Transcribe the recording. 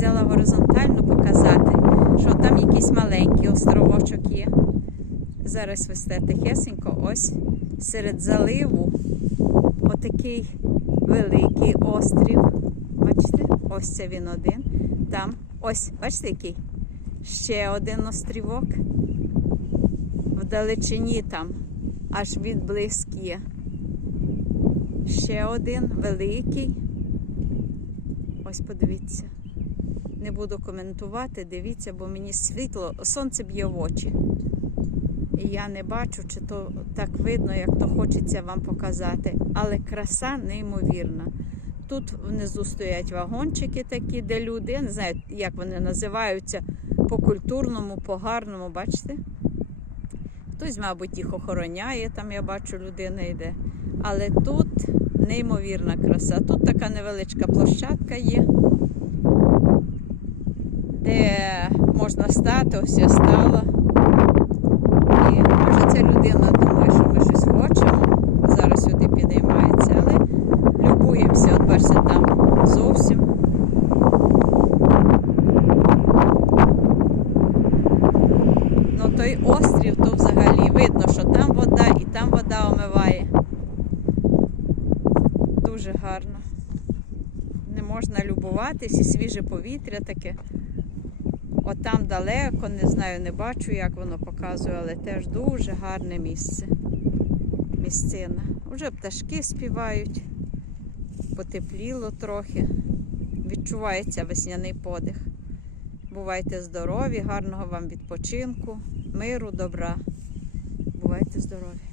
взяла горизонтально показати, що там якийсь маленький островочок є. Зараз весте тихесенько, ось серед заливу отакий великий острів. Бачите? Ось це він один. Там, ось, бачите, який? Ще один острівок. Вдалечині там, аж відблиск є. Ще один великий. Ось подивіться. Не буду коментувати, дивіться, бо мені світло, сонце б'є в очі. І я не бачу, чи то так видно, як то хочеться вам показати. Але краса неймовірна. Тут внизу стоять вагончики такі, де люди, я не знаю, як вони називаються, по-культурному, по-гарному, бачите? Хтось, мабуть, їх охороняє, там я бачу, людина йде. Але тут неймовірна краса. Тут така невеличка площадка є, де можна стати, ось я стала. І може ця людина думає, що ми щось хочемо. Зараз сюди підіймається, але любуємося, от бачите, там зовсім. Ну той острів, то взагалі видно, що там вода там вода Дуже гарно. Не можна любуватись і свіже повітря таке. От там далеко, не знаю, не бачу, як воно показує, але теж дуже гарне місце. Місцина. Уже пташки співають, потепліло трохи. Відчувається весняний подих. Бувайте здорові, гарного вам відпочинку, миру, добра. Бувайте здорові!